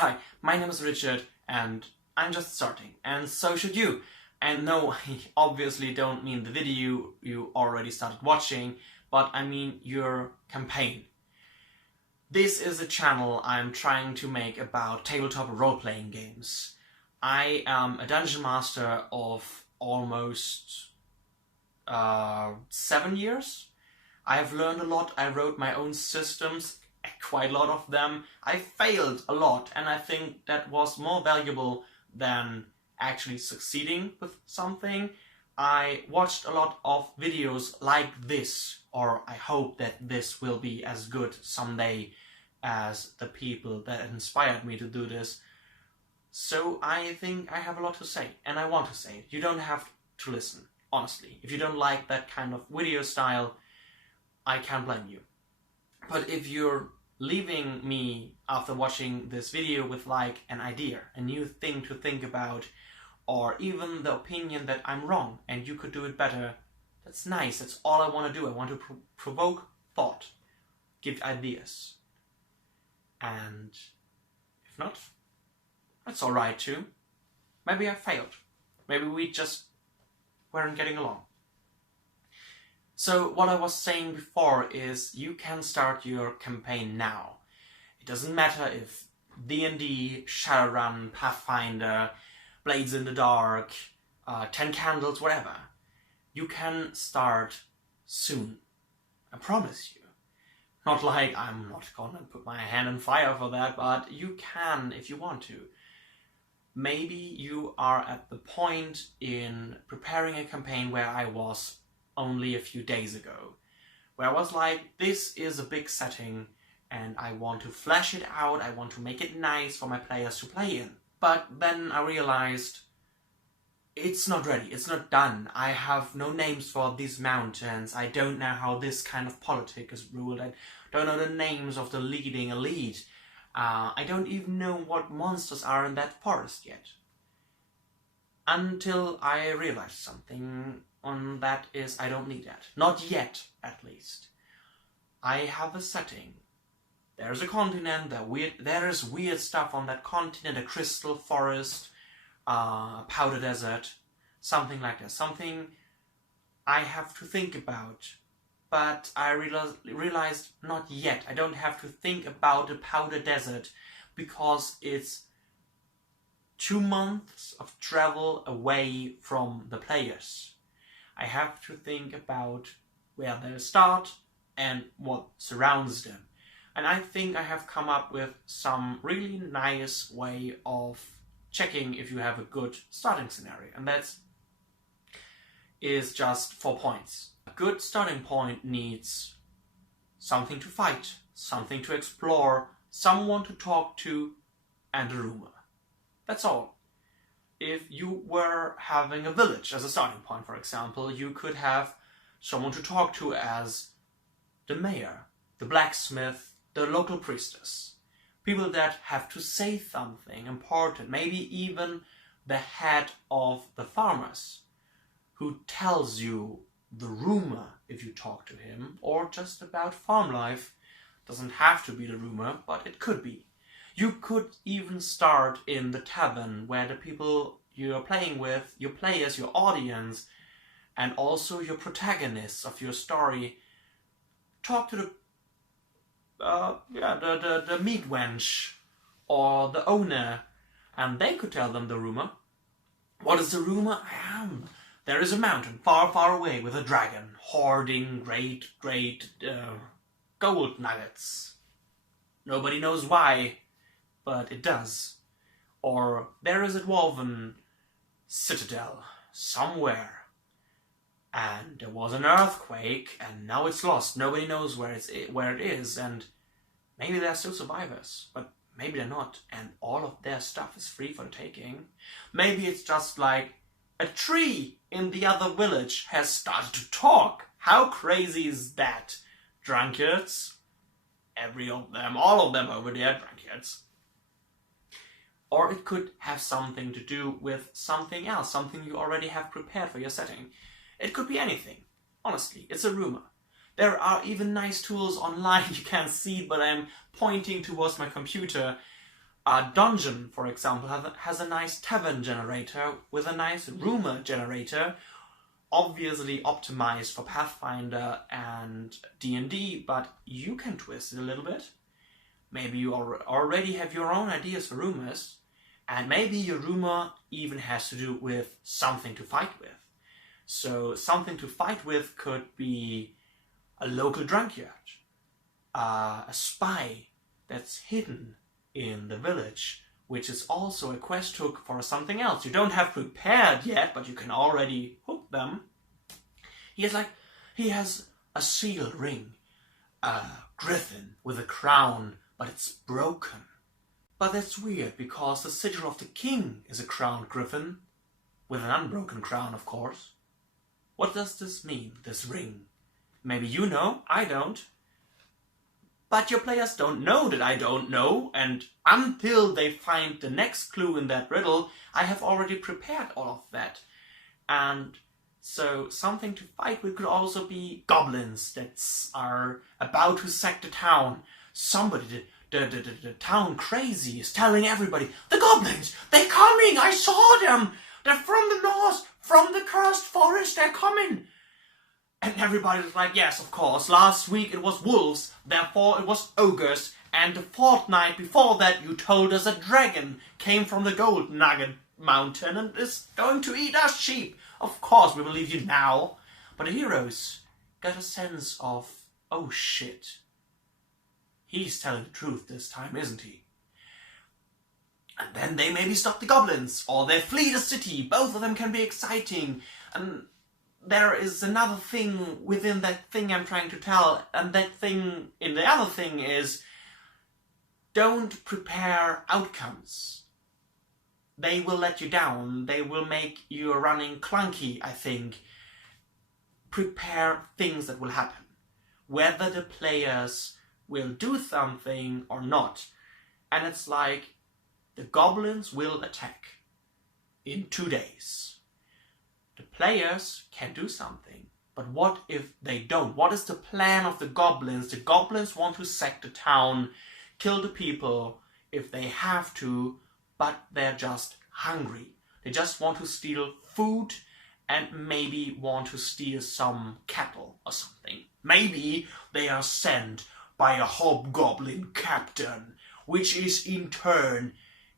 Hi, my name is Richard and I'm just starting, and so should you. And no, I obviously don't mean the video you already started watching, but I mean your campaign. This is a channel I'm trying to make about tabletop role-playing games. I am a dungeon master of almost 7 years. I have learned a lot. I wrote my own systems, quite a lot of them. I failed a lot, and I think that was more valuable than actually succeeding with something. I watched a lot of videos like this, or I hope that this will be as good someday as the people that inspired me to do this. So I think I have a lot to say, and I want to say it. You don't have to listen, honestly. If you don't like that kind of video style, I can't blame you. But if you're leaving me after watching this video with like an idea, a new thing to think about, or even the opinion that I'm wrong and you could do it better, that's nice. That's all I want to do. I want to provoke thought, give ideas. And if not, that's alright too. Maybe I failed. Maybe we just weren't getting along. So what I was saying before is you can start your campaign now. It doesn't matter if D&D, Shadowrun, Pathfinder, Blades in the Dark, 10 Candles, whatever. You can start soon. I promise you. Not like I'm not gonna put my hand in fire for that, but you can if you want to. Maybe you are at the point in preparing a campaign where I was only a few days ago, where I was like, this is a big setting and I want to flesh it out, I want to make it nice for my players to play in. But then I realized it's not ready, it's not done. I have no names for these mountains, I don't know how this kind of politic is ruled, I don't know the names of the leading elite. I don't even know what monsters are in that forest yet. Until I realized something on that is I don't need that. Not yet, at least. I have a setting. There's a continent, there is weird stuff on that continent, a crystal forest, a powder desert, something like that. Something I have to think about. But I realized not yet. I don't have to think about the powder desert because it's 2 months of travel away from the players. I have to think about where they start and what surrounds them. And I think I have come up with some really nice way of checking if you have a good starting scenario. And that is just 4 points. A good starting point needs something to fight, something to explore, someone to talk to, and a rumor. That's all. If you were having a village as a starting point, for example, you could have someone to talk to as the mayor, the blacksmith, the local priestess. People that have to say something important, maybe even the head of the farmers, who tells you the rumor if you talk to him, or just about farm life. Doesn't have to be the rumor, but it could be. You could even start in the tavern where the people you're playing with, your players, your audience, and also your protagonists of your story, talk to the meat wench or the owner, and they could tell them the rumor. What is the rumor? There is a mountain far, far away with a dragon hoarding great gold nuggets. Nobody knows why, but it does. Or there is a dwarven citadel somewhere, and there was an earthquake, and now it's lost. Nobody knows where it is, and maybe there are still survivors, but maybe they're not, and all of their stuff is free for the taking. Maybe it's just like a tree in the other village has started to talk. How crazy is that? Drunkards. All of them over there, drunkards. Or it could have something to do with something else, something you already have prepared for your setting. It could be anything. Honestly, it's a rumor. There are even nice tools online, you can't see, but I'm pointing towards my computer, A dungeon, for example, has a nice tavern generator with a nice rumor generator, obviously optimized for Pathfinder and D&D, but you can twist it a little bit. Maybe you already have your own ideas for rumors, and maybe your rumor even has to do with something to fight with. So something to fight with could be a local drunkard, a spy that's hidden in the village, which is also a quest hook for something else. You don't have prepared yet, but you can already hook them. He has a seal ring, a griffin with a crown, but it's broken. But that's weird, because the sigil of the king is a crowned griffin, with an unbroken crown, of course. What does this mean, this ring? Maybe you know, I don't. But your players don't know that I don't know, and until they find the next clue in that riddle, I have already prepared all of that. And so something to fight with could also be goblins that are about to sack the town. Somebody, the town crazy, is telling everybody, "The goblins, they're coming, I saw them! They're from the north, from the cursed forest, they're coming!" And everybody's like, yes, of course, last week it was wolves, therefore it was ogres, and the fortnight before that you told us a dragon came from the Gold Nugget Mountain and is going to eat our sheep. Of course we believe you now. But the heroes got a sense of, oh shit, he's telling the truth this time, isn't he? And then they maybe stop the goblins, or they flee the city. Both of them can be exciting. And there is another thing within that thing I'm trying to tell, and that thing in the other thing is, don't prepare outcomes. They will let you down. They will make your running clunky, I think. Prepare things that will happen. Whether the players will do something or not. And it's like, the goblins will attack in 2 days. The players can do something, but what if they don't? What is the plan of the goblins? The goblins want to sack the town, kill the people if they have to, but they're just hungry. They just want to steal food and maybe want to steal some cattle or something. Maybe they are sent by a hobgoblin captain, which is in turn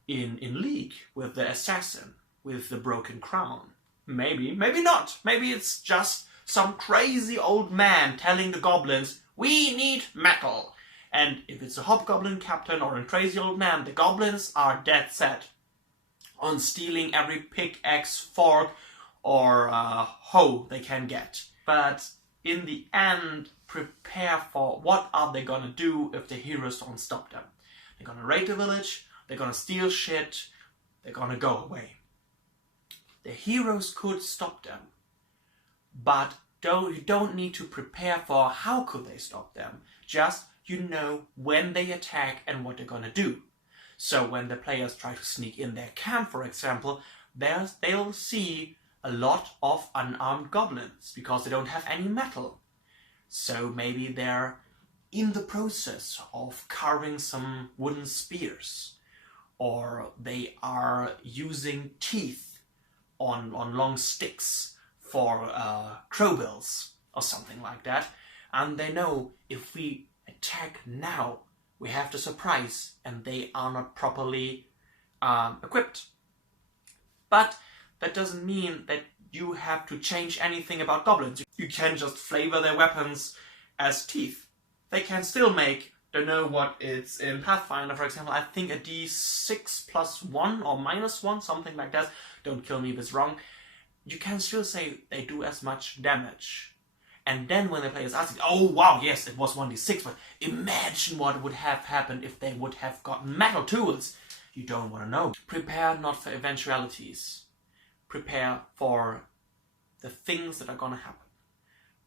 in league with the assassin with the broken crown. Maybe, maybe not. Maybe it's just some crazy old man telling the goblins, we need metal. And if it's a hobgoblin captain or a crazy old man, the goblins are dead set on stealing every pickaxe, fork, or hoe they can get. But in the end, prepare for what are they gonna do if the heroes don't stop them. They're gonna raid the village, they're gonna steal shit, they're gonna go away. The heroes could stop them, but you don't need to prepare for how could they stop them. Just, you know when they attack and what they're gonna do. So when the players try to sneak in their camp, for example, they'll see a lot of unarmed goblins because they don't have any metal. So maybe they're in the process of carving some wooden spears, or they are using teeth on long sticks for crowbills or something like that. And they know if we attack now, we have the surprise and they are not properly equipped. But that doesn't mean that you have to change anything about goblins. You can just flavor their weapons as teeth. They can still make, don't know what it's in Pathfinder, for example, I think a d6 plus 1 or minus 1, something like that. Don't kill me if it's wrong. You can still say they do as much damage. And then when the player is asking, oh wow, yes, it was 1d6, but imagine what would have happened if they would have gotten metal tools. You don't want to know. Prepare not for eventualities. Prepare for the things that are going to happen.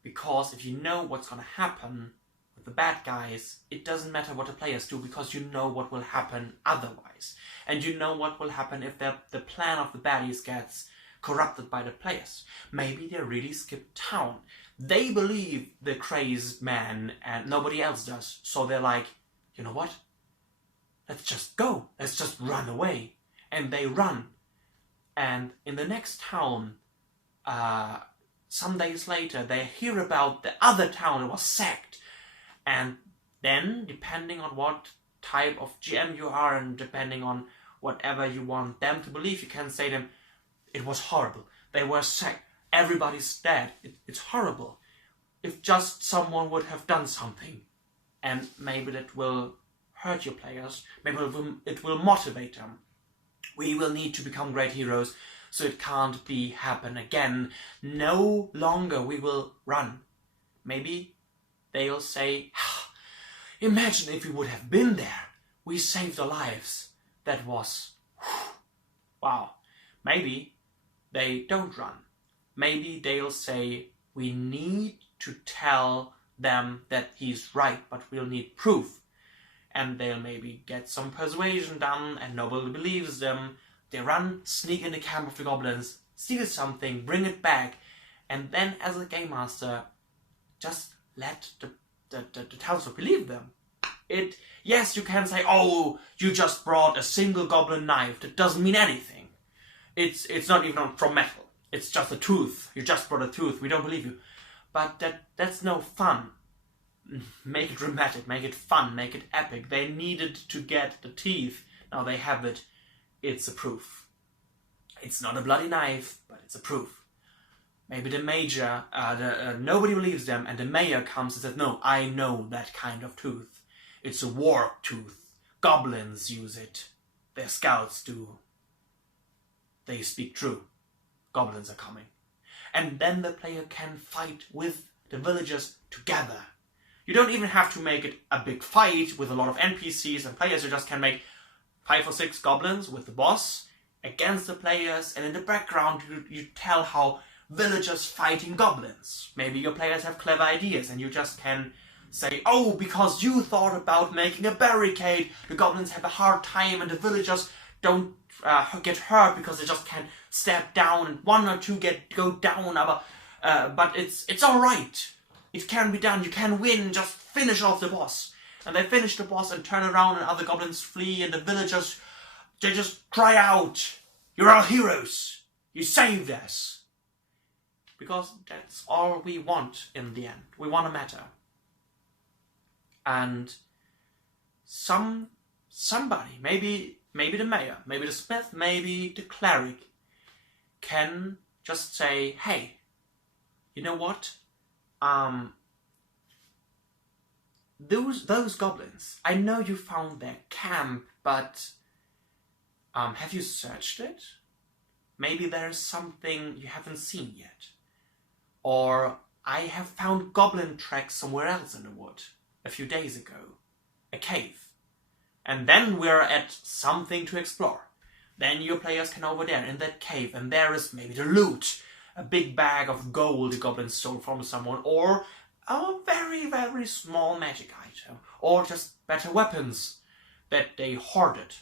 Because if you know what's going to happen with the bad guys, it doesn't matter what the players do because you know what will happen otherwise. And you know what will happen if the plan of the baddies gets corrupted by the players. Maybe they really skip town. They believe the crazed man and nobody else does. So they're like, you know what? let's just go, let's just run away. And they run. And in the next town, some days later, they hear about the other town that was sacked. And then, depending on what type of GM you are and depending on whatever you want them to believe, you can say to them, it was horrible. They were sacked. Everybody's dead. It's horrible. If just someone would have done something. And maybe that will hurt your players. Maybe it will motivate them. We will need to become great heroes, so it can't happen again. No longer we will run. Maybe they'll say, imagine if we would have been there. We saved our lives. That was, wow. Maybe they don't run. Maybe they'll say, we need to tell them that he's right, but we'll need proof. And they'll maybe get some persuasion done and nobody believes them. They run, sneak in the camp of the goblins, steal something, bring it back, and then as a game master, just let the townsfolk believe them. Yes, you can say, oh, you just brought a single goblin knife. That doesn't mean anything. It's not even from metal. It's just a tooth. You just brought a tooth. We don't believe you. But that's no fun. Make it dramatic, make it fun, make it epic. They needed to get the teeth. Now they have it. It's a proof. It's not a bloody knife, but it's a proof. Maybe the major, nobody believes them, and the mayor comes and says, no, I know that kind of tooth. It's a warp tooth. Goblins use it. Their scouts do. They speak true. Goblins are coming. And then the player can fight with the villagers together. You don't even have to make it a big fight with a lot of NPCs and players. You just can make 5 or 6 goblins with the boss against the players, and in the background you tell how villagers fighting goblins. Maybe your players have clever ideas and you just can say, oh, because you thought about making a barricade, the goblins have a hard time and the villagers don't get hurt because they just can step down and 1 or 2 go down, but it's alright. It can be done, you can win, just finish off the boss. And they finish the boss and turn around and other goblins flee and the villagers, they just cry out, you're our heroes, you saved us. Because that's all we want in the end. We want to matter. And somebody, maybe the mayor, maybe the smith, maybe the cleric, can just say, hey, you know what? Those goblins, I know you found their camp, but have you searched it? Maybe there's something you haven't seen yet. Or I have found goblin tracks somewhere else in the wood a few days ago. A cave. And then we're at something to explore. Then your players can over there in that cave, and there is maybe the loot. A big bag of gold the goblins stole from someone, or a very, very small magic item, or just better weapons that they hoarded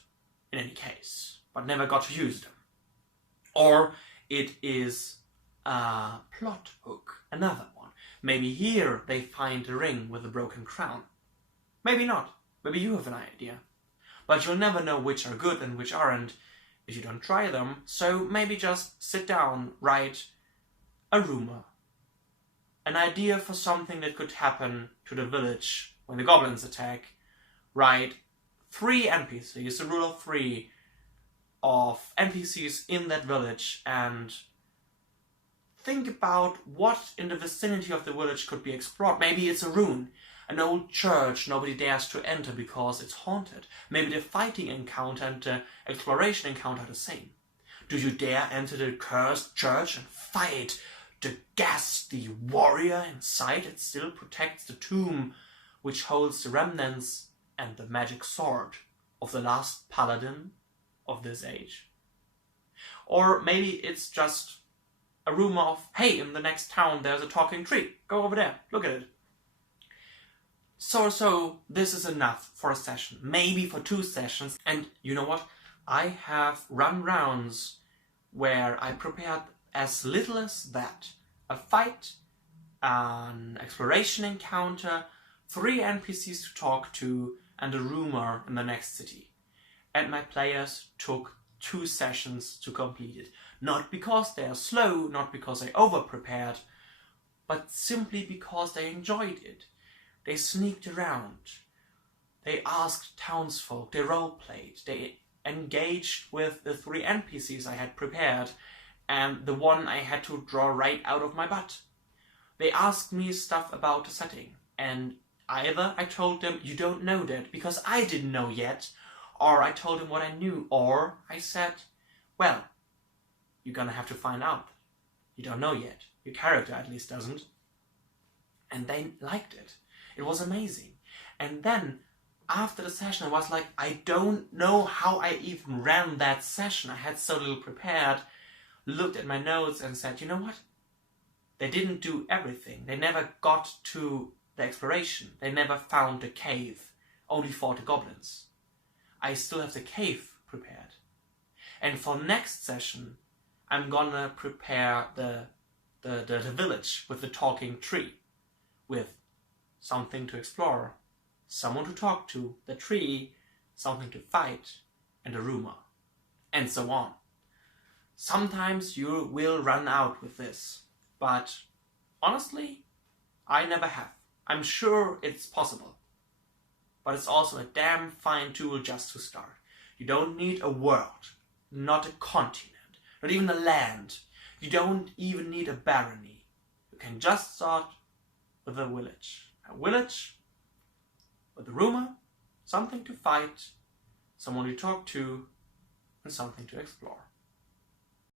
in any case, but never got to use them. Or it is a plot hook, another one. Maybe here they find a ring with a broken crown. Maybe not. Maybe you have an idea. But you'll never know which are good and which aren't if you don't try them, so maybe just sit down, write a rumor. An idea for something that could happen to the village when the goblins attack. Write 3 NPCs, a rule of 3 of NPCs in that village, and think about what in the vicinity of the village could be explored. Maybe it's a ruin, an old church nobody dares to enter because it's haunted. Maybe the fighting encounter and the exploration encounter are the same. Do you dare enter the cursed church and fight the ghastly warrior inside? It still protects the tomb which holds the remnants and the magic sword of the last paladin of this age. Or maybe it's just a rumor of, hey, in the next town there's a talking tree. Go over there, look at it. So this is enough for a session, maybe for 2 sessions. And you know what? I have run rounds where I prepared as little as that. A fight, an exploration encounter, 3 NPCs to talk to, and a rumor in the next city. and my players took 2 sessions to complete it. Not because they are slow, not because they over-prepared, but simply because they enjoyed it. They sneaked around, they asked townsfolk, they role-played, they engaged with the 3 NPCs I had prepared and the one I had to draw right out of my butt. They asked me stuff about the setting, and either I told them, you don't know that because I didn't know yet, or I told them what I knew, or I said, well, you're gonna have to find out. You don't know yet. Your character at least doesn't. And they liked it. It was amazing. And then after the session, I was like, I don't know how I even ran that session. I had so little prepared, looked at my notes and said, you know what? They didn't do everything. They never got to the exploration. They never found the cave, only fought the goblins. I still have the cave prepared. And for next session, I'm gonna prepare the village with the talking tree, with something to explore, someone to talk to, the tree, something to fight, and a rumor, and so on. Sometimes you will run out with this, but honestly, I never have. I'm sure it's possible, but it's also a damn fine tool just to start. You don't need a world, not a continent, not even a land. You don't even need a barony. You can just start with a village. A village with a rumor, something to fight, someone to talk to, and something to explore.